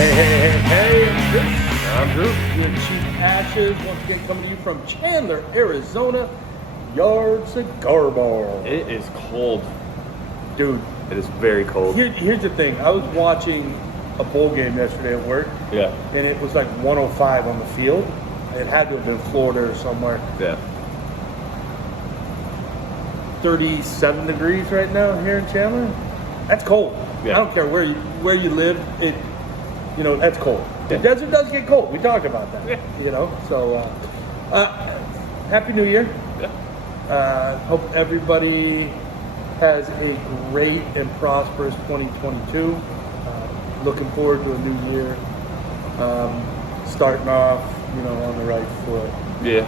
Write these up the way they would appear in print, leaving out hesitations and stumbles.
Hey, I'm Chris. I'm Drew. We're Cheap Ashes, once again coming to you from Chandler, Arizona, Yard Cigar Bar. It is cold. Dude, It is very cold. here's the thing. I was watching a bowl game yesterday at work, Yeah. and it was like 105 on the field. It had to have been Florida or somewhere. Yeah. 37 degrees right now here in Chandler. That's cold. Yeah. I don't care where you live. That's cold. The Yeah. desert does get cold. We talked about that. Yeah. So Happy New Year. Yeah. Hope everybody has a great and prosperous 2022. Looking forward to a new year. Starting off, on the right foot. Yeah.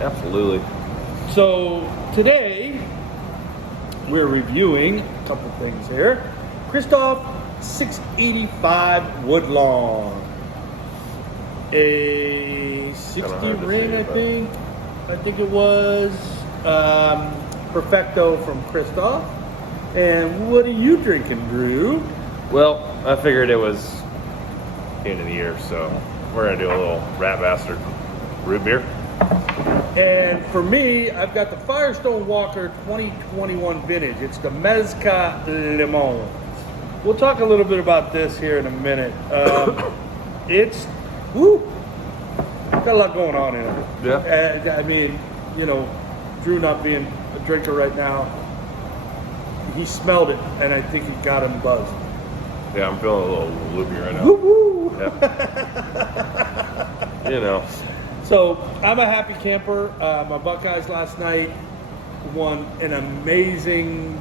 Absolutely. So today we're reviewing a couple things here. Kristoff 685 Woodlawn, a 60 hard to ring, say, I think it was. Perfecto from Kristoff. And what are you drinking, Drew? Well, I figured it was the end of the year, so we're going to do a little Rat Bastard root beer. And for me, I've got the Firestone Walker 2021 Vintage. It's the Mezcal-Limon. We'll talk a little bit about this here in a minute. It's got a lot going on in it. Yeah. Drew not being a drinker right now, he smelled it, and I think he got him buzzed. Yeah, I'm feeling a little loopy right now. Woo-hoo! Yeah. So I'm a happy camper. My Buckeyes last night won an amazing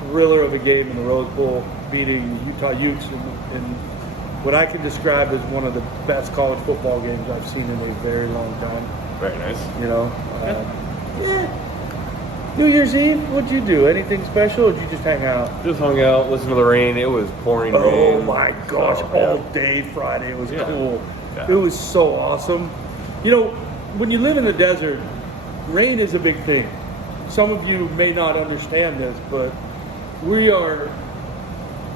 thriller of a game in the Rose Bowl, beating Utah Utes in what I can describe as one of the best college football games I've seen in a very long time. Very nice. New Year's Eve, what'd you do? Anything special, or did you just hang out? Just hung out, listened to the rain. It was pouring rain. Oh my gosh, So, all day Friday. It was cool. Yeah. It was so awesome. When you live in the desert, rain is a big thing. Some of you may not understand this, but we are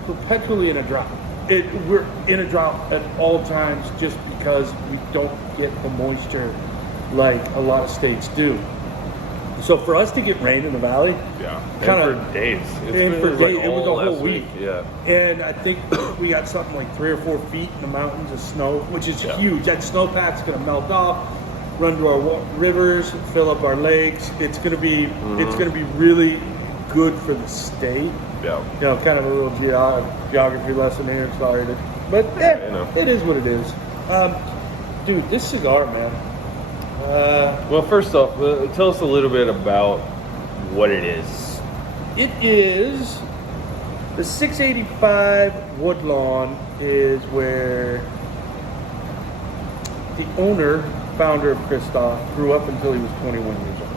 perpetually in a drought. We're in a drought at all times just because we don't get the moisture like a lot of states do. So for us to get rain in the valley, for days. it was a whole week. Yeah. And I think we got something like 3 or 4 feet in the mountains of snow, which is huge. That snowpack's going to melt off, run to our rivers, fill up our lakes. It's going to be really good for the state. Yeah. Kind of a little geography lesson here. Sorry, but it is what it is. Dude, this cigar, man. Well, first off, tell us a little bit about what it is. It is the 685 Woodlawn is where the founder of Kristoff, grew up until he was 21 years old.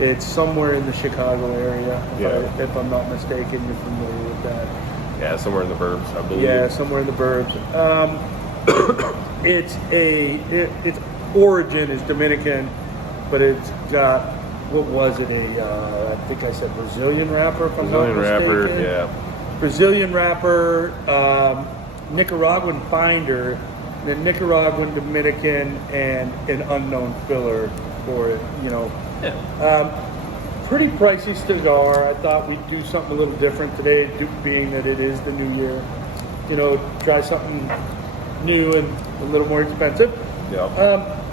It's somewhere in the Chicago area, if I'm not mistaken. You're familiar with that. Yeah, somewhere in the burbs, I believe. Yeah, somewhere in the burbs. Its origin is Dominican, but it's got, what was it, I think I said Brazilian wrapper, if I'm not mistaken. Brazilian wrapper, yeah. Brazilian wrapper, Nicaraguan binder, then Nicaraguan, Dominican, and an unknown filler for it, Pretty pricey cigar. I thought we'd do something a little different today, being that it is the new year. Try something new and a little more expensive. Yeah.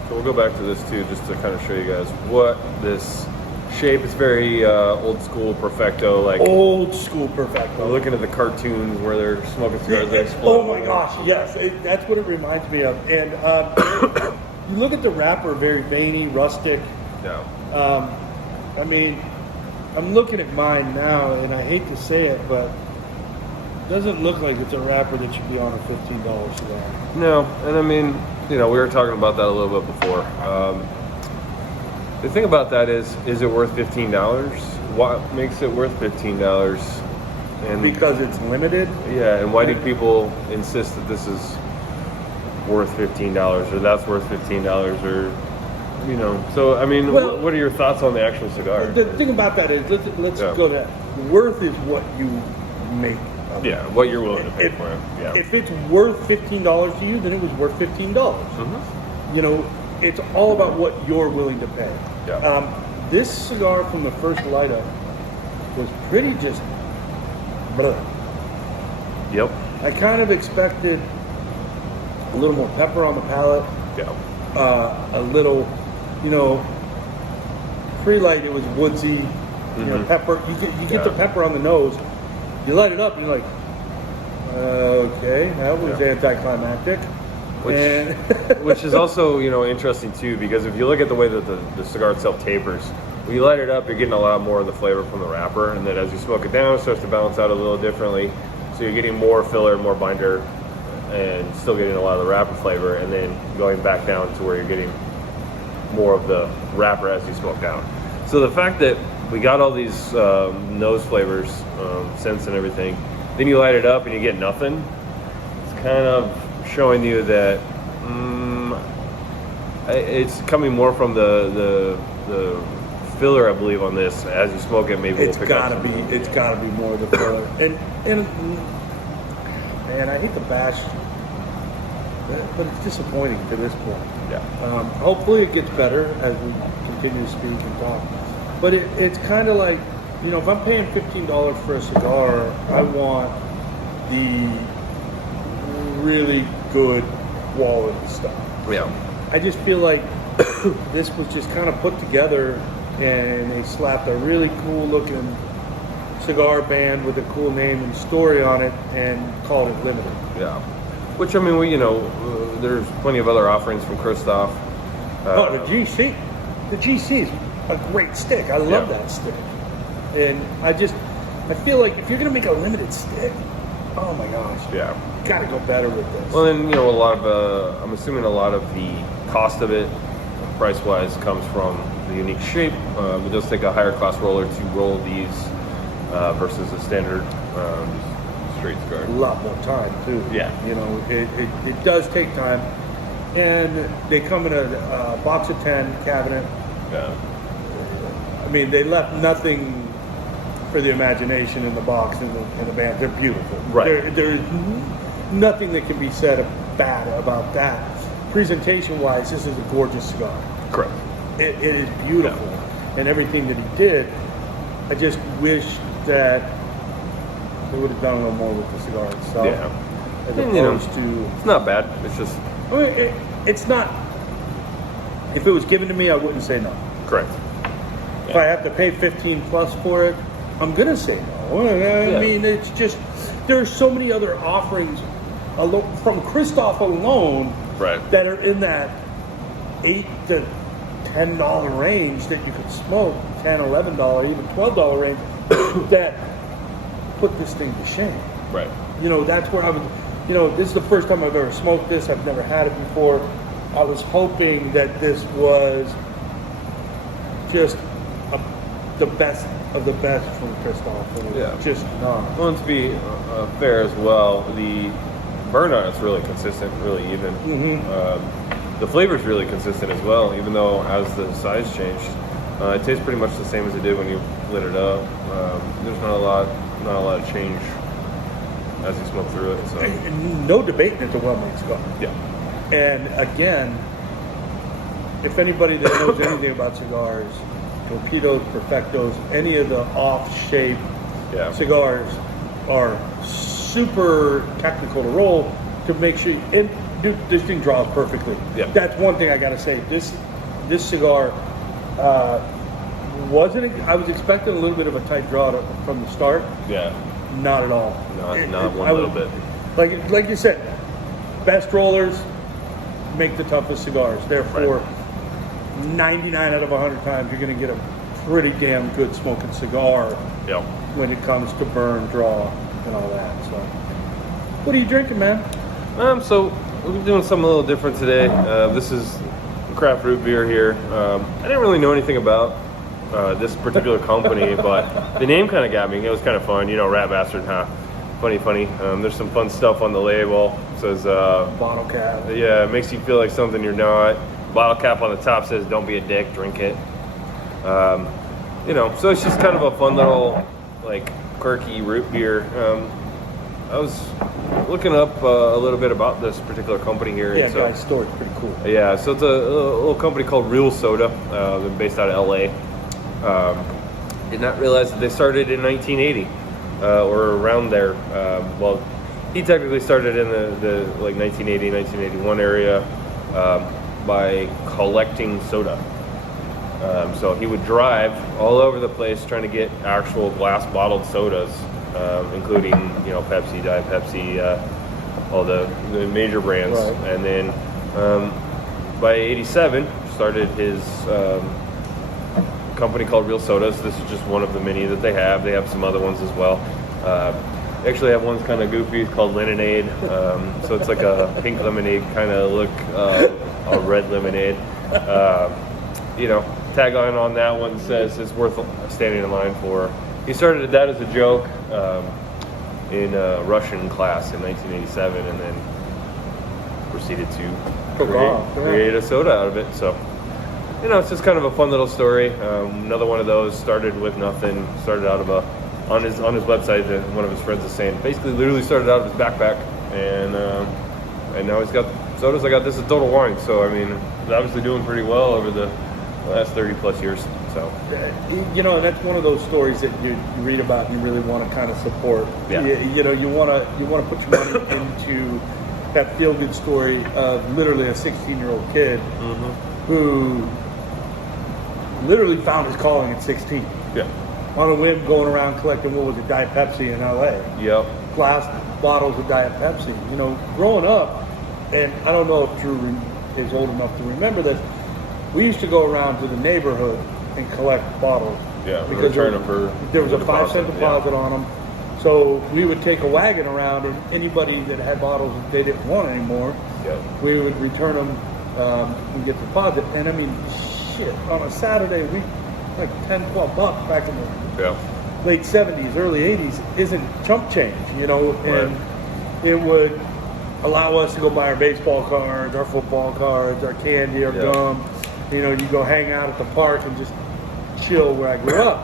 So we'll go back to this too, just to kind of show you guys what this shape is. Very old school Perfecto, like old school Perfecto. I'm looking at the cartoons where they're smoking cigars that explode. Oh my gosh, yes, that's what it reminds me of. And you look at the wrapper, very veiny, rustic. Yeah. I'm looking at mine now, and I hate to say it, but it doesn't look like it's a wrapper that should be on a $15 cigar. No, and we were talking about that a little bit before. The thing about that is it worth $15? What makes it worth $15? And because it's limited? Yeah, and why do people insist that this is worth $15 or that's worth $15 or So what are your thoughts on the actual cigar? The thing about that is let's go to that. Worth is what you make Yeah, what you're willing to pay for it. Yeah. If it's worth $15 to you, then it was worth $15. Mm-hmm. You know, it's all about what you're willing to pay. Yeah. This cigar from the first light up was pretty just blah. Yep. I kind of expected a little more pepper on the palate. Yeah. A little, you know, pre-light it was woodsy. You know, pepper. You get the pepper on the nose. You light it up, and you're like, okay, that was anticlimactic. Which is also, you know, interesting too, because if you look at the way that the cigar itself tapers, when you light it up, you're getting a lot more of the flavor from the wrapper, and then as you smoke it down, it starts to balance out a little differently. So you're getting more filler, more binder, and still getting a lot of the wrapper flavor, and then going back down to where you're getting more of the wrapper as you smoke down. So the fact that we got all these nose flavors, scents and everything, then you light it up and you get nothing, it's kind of showing you that it's coming more from the filler, I believe, on this. As you smoke it, maybe it's gotta be more of the filler. And man, I hate to bash, but it's disappointing to this point. Yeah. Hopefully it gets better as we continue to speak and talk. But it's kind of like, you know, if I'm paying $15 for a cigar, I want the really good quality stuff. Yeah. I just feel like this was just kind of put together, and they slapped a really cool looking cigar band with a cool name and story on it and called it limited. Yeah. Which, I mean, we, you know, there's plenty of other offerings from Kristoff. The GC. The GC is a great stick. I love that stick. And I feel like if you're going to make a limited stick, oh my gosh. Yeah. You got to go better with this. Well, then, you know, I'm assuming a lot of the cost of it, price-wise, comes from the unique shape. It does take a higher class roller to roll these versus a standard straight cigar. A lot more time, too. Yeah. You know, it does take time. And they come in a box of 10 cabinet. Yeah. I mean, they left nothing for the imagination in the box and the band. They're beautiful. Right. There's nothing that can be said bad about that. Presentation-wise, this is a gorgeous cigar. Correct. It is beautiful. And everything that he did, I just wish that they would have done a little more with the cigar itself. Yeah. As opposed to... It's not bad. It's just... I mean, it's not... If it was given to me, I wouldn't say no. Correct. If I have to pay 15 plus for it, I'm gonna say no. I mean, it's just there's so many other offerings from Kristoff alone that are in that $8 to $10 range that you could smoke, $10, $11, even $12 range that put this thing to shame. Right. You know, that's where I was. You know, this is the first time I've ever smoked this. I've never had it before. I was hoping that this was just the best of the best from Kristoff. And it's just not. Well, to be fair as well, the burn on it's really consistent, really even. Mm-hmm. The flavor's really consistent as well, even though as the size changed, it tastes pretty much the same as it did when you lit it up. There's not a lot of change as you smoke through it. So no debating it's a well-made cigar. Yeah. And again, if anybody that knows anything about cigars, torpedoes, perfectos, any of the off-shape cigars are super technical to roll to make sure. And dude, this thing draws perfectly. Yeah. That's one thing I gotta say. This cigar wasn't. I was expecting a little bit of a tight draw from the start. Yeah. Not at all. Not one little bit. Like you said, best rollers make the toughest cigars. Therefore, 99 out of 100 times you're going to get a pretty damn good smoking cigar when it comes to burn, draw, and all that. So, what are you drinking, man? So we're doing something a little different today. This is craft root beer here. I didn't really know anything about this particular company, but the name kind of got me. It was kind of fun, you know, Rat Bastard, huh? Funny. There's some fun stuff on the label. It says bottle cap. Yeah, it makes you feel like something you're not. Bottle cap on the top says "Don't be a dick, drink it." You know, so it's just kind of a fun little, like, quirky root beer. I was looking up a little bit about this particular company here. Yeah, and so, guy's story's pretty cool. Yeah, so it's a little company called Real Soda. They're based out of LA. Did not realize that they started in 1980 or around there. Well, he technically started in the like 1980, 1981 area by collecting soda. So he would drive all over the place trying to get actual glass bottled sodas, including Pepsi, Diet Pepsi, all the major brands. Right. And then by '87 started his company called Real Sodas. This is just one of the many that they have. They have some other ones as well. They actually have one's kind of goofy. It's called Lemonade. So it's like a pink lemonade kind of look, a red lemonade. Tagline on that one says it's worth standing in line for. He started that as a joke in Russian class in 1987, and then proceeded to create a soda out of it. So, it's just kind of a fun little story. Another one of those started with nothing. Started out of on his website that one of his friends is saying. Basically, literally started out of his backpack, and now he's got sodas. I got this at Total Wine. So he's obviously doing pretty well over the last 30 plus years. So and that's one of those stories that you read about and you really want to kind of support. Yeah. You want to put your money into that feel good story of literally a 16-year-old kid who literally found his calling at 16. Yeah. On a whim, going around collecting Diet Pepsi in LA. Yep. Glass bottles of Diet Pepsi. Growing up, and I don't know if Drew is old enough to remember this. We used to go around to the neighborhood and collect bottles. Yeah, we because return them for there was a 5-cent deposit yeah. on them. So we would take a wagon around, and anybody that had bottles that they didn't want anymore, we would return them and get the deposit. And shit, on a Saturday, like 10, 12 bucks back in the late 70s, early 80s isn't chump change, and it would allow us to go buy our baseball cards, our football cards, our candy, our gum. You go hang out at the park and just chill where I grew up.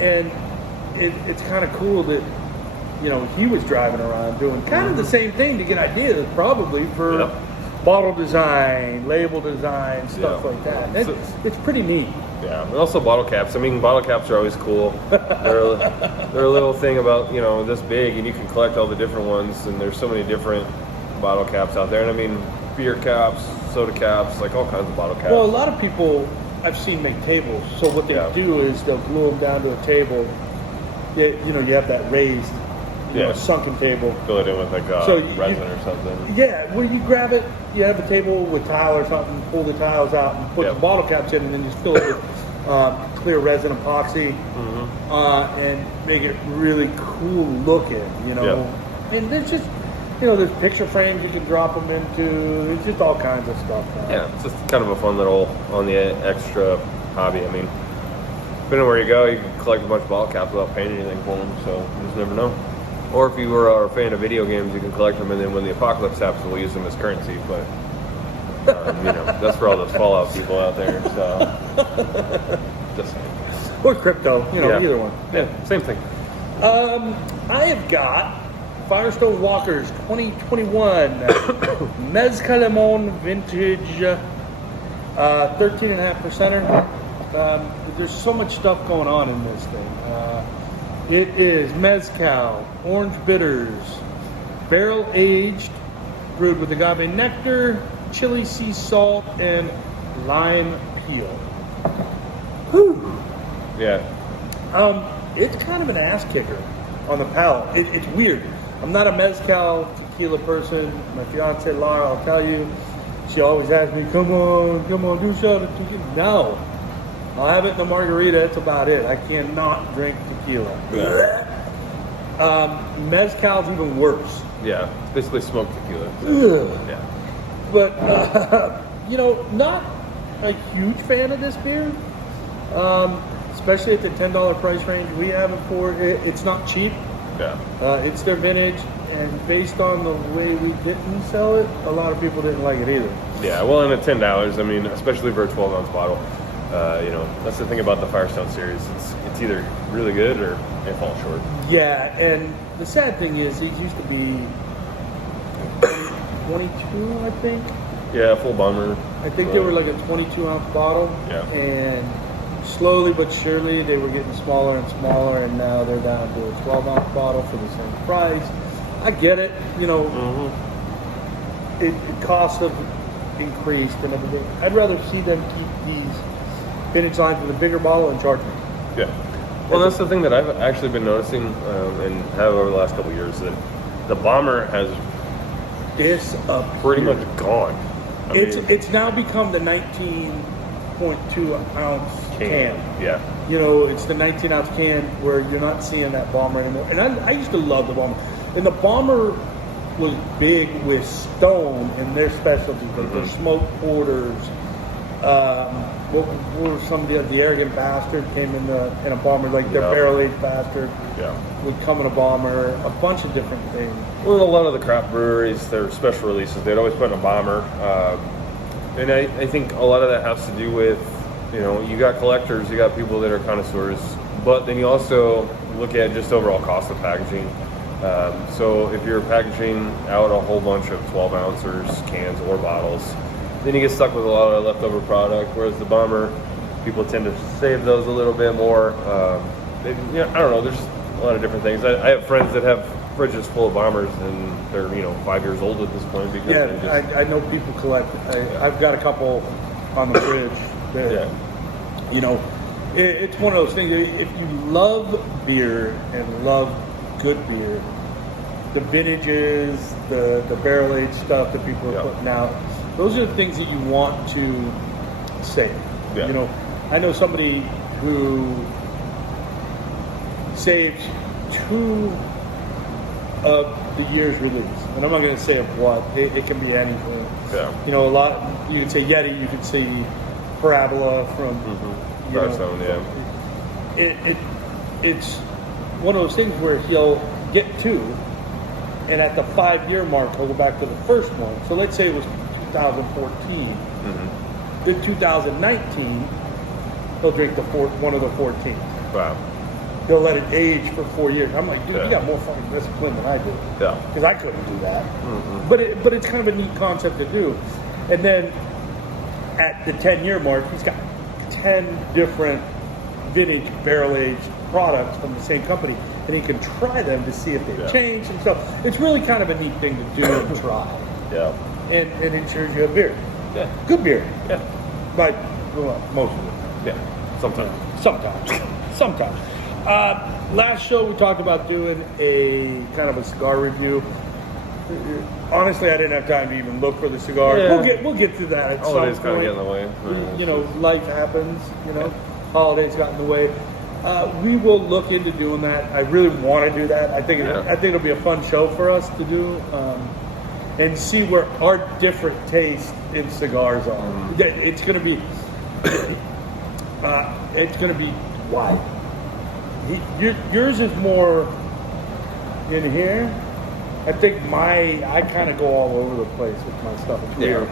And it's kind of cool that, he was driving around doing kind of the same thing to get ideas probably for bottle design, label design, stuff like that. It's pretty neat. Yeah, and also bottle caps. Bottle caps are always cool. They're a little thing about, this big, and you can collect all the different ones, and there's so many different bottle caps out there. And beer caps, soda caps, like all kinds of bottle caps. Well, a lot of people I've seen make tables. So what they do is they'll glue them down to a table. You have that raised, sunken table. Fill it in with like resin or something. Yeah, where you grab it, you have a table with tile or something, pull the tiles out and put the bottle caps in, and then just fill it with clear resin epoxy and make it really cool looking, And there's just, there's picture frames you can drop them into. There's just all kinds of stuff now. Yeah, it's just kind of a fun little on the extra hobby. Depending on where you go, you can collect a bunch of bottle caps without paying anything for them, so you just never know. Or if you are a fan of video games, you can collect them, and then when the apocalypse happens, we'll use them as currency. But that's for all those Fallout people out there. So just saying. Or crypto, either one. Yeah, same thing. I have got Firestone Walker's 2021 Mezcal-Limon Vintage 13.5%. There's so much stuff going on in this thing. It is mezcal, orange bitters, barrel aged, brewed with agave nectar, chili sea salt, and lime peel. Whew. Yeah. It's kind of an ass kicker on the palate. It's weird. I'm not a mezcal tequila person. My fiance Laura, I'll tell you, she always asks me, come on, do shot of tequila. No. I'll have it in a margarita, that's about it. I cannot drink tequila. Mezcal's even worse. Yeah, it's basically smoked tequila. So, yeah. But, not a huge fan of this beer. Especially at the $10 price range we have it for. It's not cheap. Yeah. It's their vintage, and based on the way we didn't sell it, a lot of people didn't like it either. Yeah, well, and at $10, especially for a 12-ounce bottle, that's the thing about the Firestone series. It's either really good or they fall short. Yeah, and the sad thing is, these used to be 22, I think. Yeah, full bomber. I think they were like a 22-ounce bottle. Yeah. And slowly but surely, they were getting smaller and smaller, and now they're down to a 12-ounce bottle for the same price. I get it, you know. It costs have increased and everything. I'd rather see them keep these vintage lines with a bigger bottle and charge me. Yeah. Well, that's the thing that I've actually been noticing and have over the last couple of years, that the bomber has pretty much gone. It's now become the 19.2 ounce can. Yeah. You know, it's the 19 ounce can where you're not seeing that bomber anymore. And I used to love the bomber. And the bomber was big with Stone and their specialties, like their smoked porters. What were some of the Arrogant Bastard came in a bomber, like their barrel-aged Bastard would come in a bomber, a bunch of different things. Well, a lot of the craft breweries, their special releases, they'd always put in a bomber. And I think a lot of that has to do with, you know, you got collectors, you got people that are connoisseurs, but then you also look at just overall cost of packaging. So if you're packaging out a whole bunch of 12 ounces, cans or bottles, then you get stuck with a lot of leftover product, whereas the bomber, people tend to save those a little bit more. I don't know, there's a lot of different things. I have friends that have fridges full of bombers, and they're, 5 years old at this point. Because I know people collect. I've got a couple on the fridge that, it's one of those things. If you love beer and love good beer, the vintages, the barrel-aged stuff that people are putting out, those are the things that you want to save. Yeah. I know somebody who saves 2 of the year's release, and I'm not going to say of what. It can be anything. Yeah. A lot. You could say Yeti. You could say Parabola from Firestone. It's one of those things where he'll get 2, and at the 5-year mark, he'll go back to the first one. So let's say it was 2014. Then 2019, he'll drink one of the 14. Wow. He'll let it age for 4 years. I'm like, dude, you got more fucking discipline than I do. Yeah. Because I couldn't do that. But it's kind of a neat concept to do. And then at the 10-year mark, he's got 10 different vintage barrel-aged products from the same company, and he can try them to see if they've changed and stuff. It's really kind of a neat thing to do and try. Yeah. And it ensures you have beer. Yeah. Good beer. Yeah. Like, most of it. Yeah. Sometimes. Last show we talked about doing a kind of a cigar review. Honestly, I didn't have time to even look for the cigars. Yeah. We'll get to that at some Holidays point. kind of get in the way. Life happens. Holidays got in the way. We will look into doing that. I really want to do that. I think it'll be a fun show for us to do, and see where our different tastes in cigars are. It's going to be wide. Yours is more in here. I think I kind of go all over the place with my stuff. It's weird.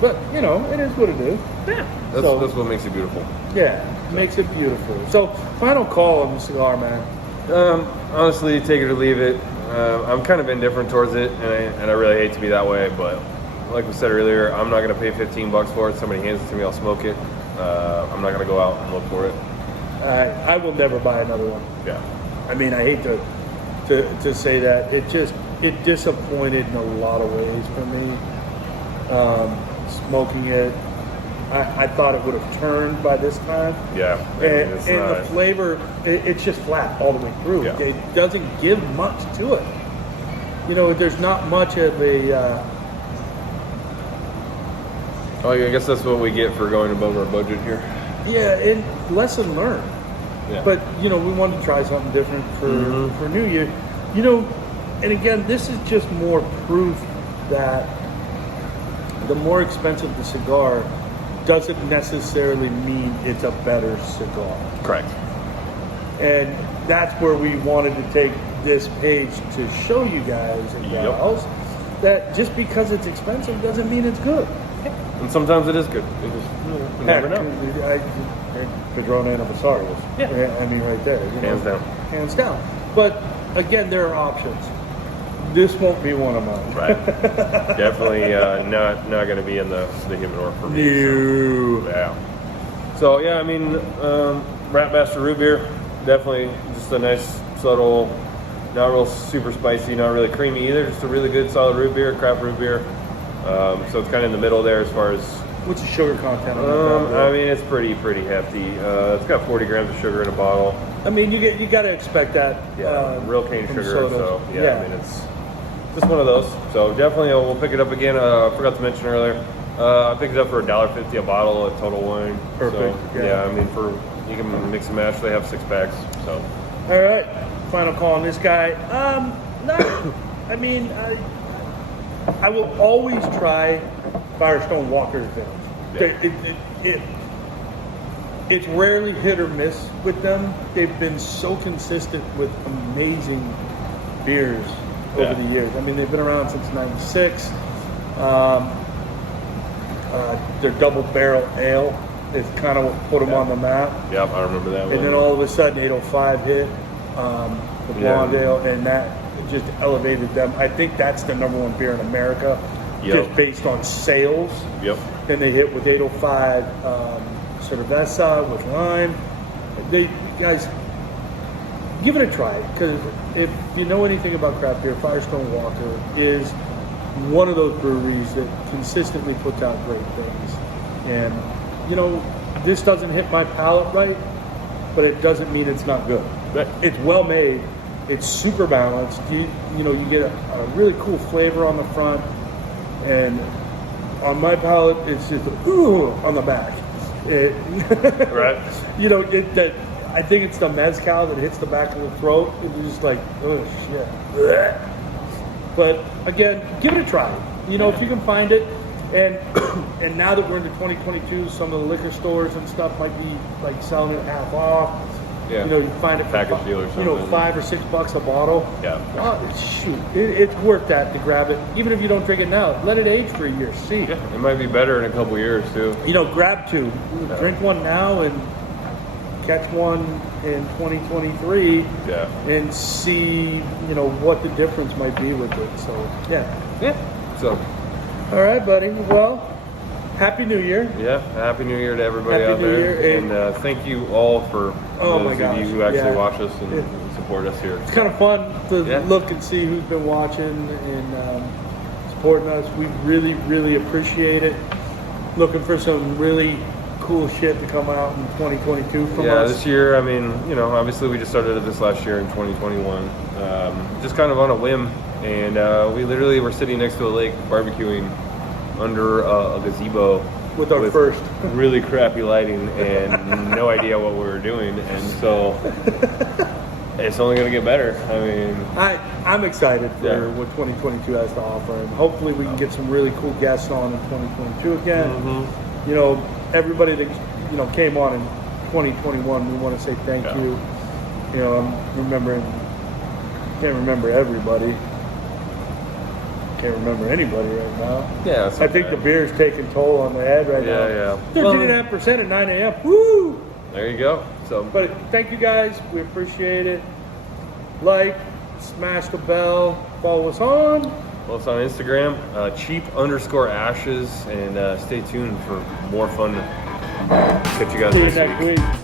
But, it is what it is. Yeah. That's what makes it beautiful. Yeah, makes it beautiful. So, final call on the cigar, man. Honestly, take it or leave it. I'm kind of indifferent towards it, and I really hate to be that way, but like we said earlier, I'm not going to pay $15 for it. Somebody hands it to me, I'll smoke it. I'm not going to go out and look for it. I will never buy another one. Yeah. I mean, I hate to say that. It disappointed in a lot of ways for me. Smoking it, I thought it would have turned by this time. Yeah. And the flavor, it's just flat all the way through. Yeah. It doesn't give much to it. There's not much of a... I guess that's what we get for going above our budget here. Yeah, and lesson learned. Yeah. But, we wanted to try something different for New Year. And again, this is just more proof that the more expensive the cigar doesn't necessarily mean it's a better cigar. Correct. And that's where we wanted to take this page to show you guys and gals that just because it's expensive doesn't mean it's good. And sometimes it is good. It just, you never know. Padron and Abasarios. Yeah. I mean, right there. Hands down. Hands down. But again, there are options. This won't be one of mine. Right. Definitely not going to be in the humidor for me. No. So, yeah. So yeah, I mean, Ratmaster root beer, definitely just a nice, subtle, not real super spicy, not really creamy either. Just a really good, solid root beer, craft root beer. So it's kind of in the middle there as far as. What's the sugar content on that? I mean, it's pretty hefty. It's got 40 grams of sugar in a bottle. I mean, you got to expect that. Yeah, real cane from sugar. sodas. So yeah, I mean, it's just one of those. So definitely, we'll pick it up again. I forgot to mention earlier. I picked it up for $1.50 a bottle at Total Wine. Perfect. So, yeah, I mean, you can mix and match. They have 6-packs. So. All right, final call on this guy. No, I mean, I will always try Firestone Walker Vintage. Yeah. It's rarely hit or miss with them. They've been so consistent with amazing beers over the years. I mean, they've been around since '96. Their double barrel ale is kind of what put them on the map. Yep, I remember that one. And then all of a sudden, 805 hit, the blonde ale, and that just elevated them. I think that's the #1 beer in America, just based on sales. Yep. Then they hit with 805 Cerveza with lime. Guys, give it a try, because if you know anything about craft beer, Firestone Walker is one of those breweries that consistently puts out great things. And, you know, this doesn't hit my palate right, but it doesn't mean it's not good. It's well made. It's super balanced. You get a really cool flavor on the front, and on my palate, it's just ooh on the back. Right. You know, I think it's the mezcal that hits the back of the throat. It's just like, oh shit. Blech. But again, give it a try. You know, if you can find it, and now that we're into 2022, some of the liquor stores and stuff might be like selling it half off. Yeah. You know, you find it for package deal or something. $5 or $6 a bottle. Yeah. Oh, shoot, it's worth that to grab it. Even if you don't drink it now, let it age for a year. See. Yeah, it might be better in a couple years too. You know, grab two. Drink one now and catch one in 2023. Yeah. And see, you know, what the difference might be with it. So, yeah. Yeah. So. All right, buddy. Well, Happy New Year. Yeah, Happy New Year to everybody Happy out New there. Year, And thank you all for those of you who actually watch us and support us here. It's kind of fun to look and see who's been watching and supporting us. We really, really appreciate it. Looking for some really cool shit to come out in 2022 from us. Yeah, this year, I mean, you know, obviously we just started this last year in 2021. Just kind of on a whim. And we literally were sitting next to a lake barbecuing under a gazebo with our first really crappy lighting and no idea what we were doing, and so it's only going to get better. I mean, I'm excited for what 2022 has to offer, and hopefully we can get some really cool guests on in 2022 again. You know, everybody that came on in 2021, we want to say thank you. You know, I'm can't remember everybody. Can't remember anybody right now. Yeah, I think the beer's taking toll on the head right now. Yeah. 13.5% at 9 a.m. Woo! There you go. So, but thank you guys. We appreciate it. Like, smash the bell, follow us on. Follow us on Instagram, cheap_ashes, and stay tuned for more fun. Catch you guys See you next next week. week.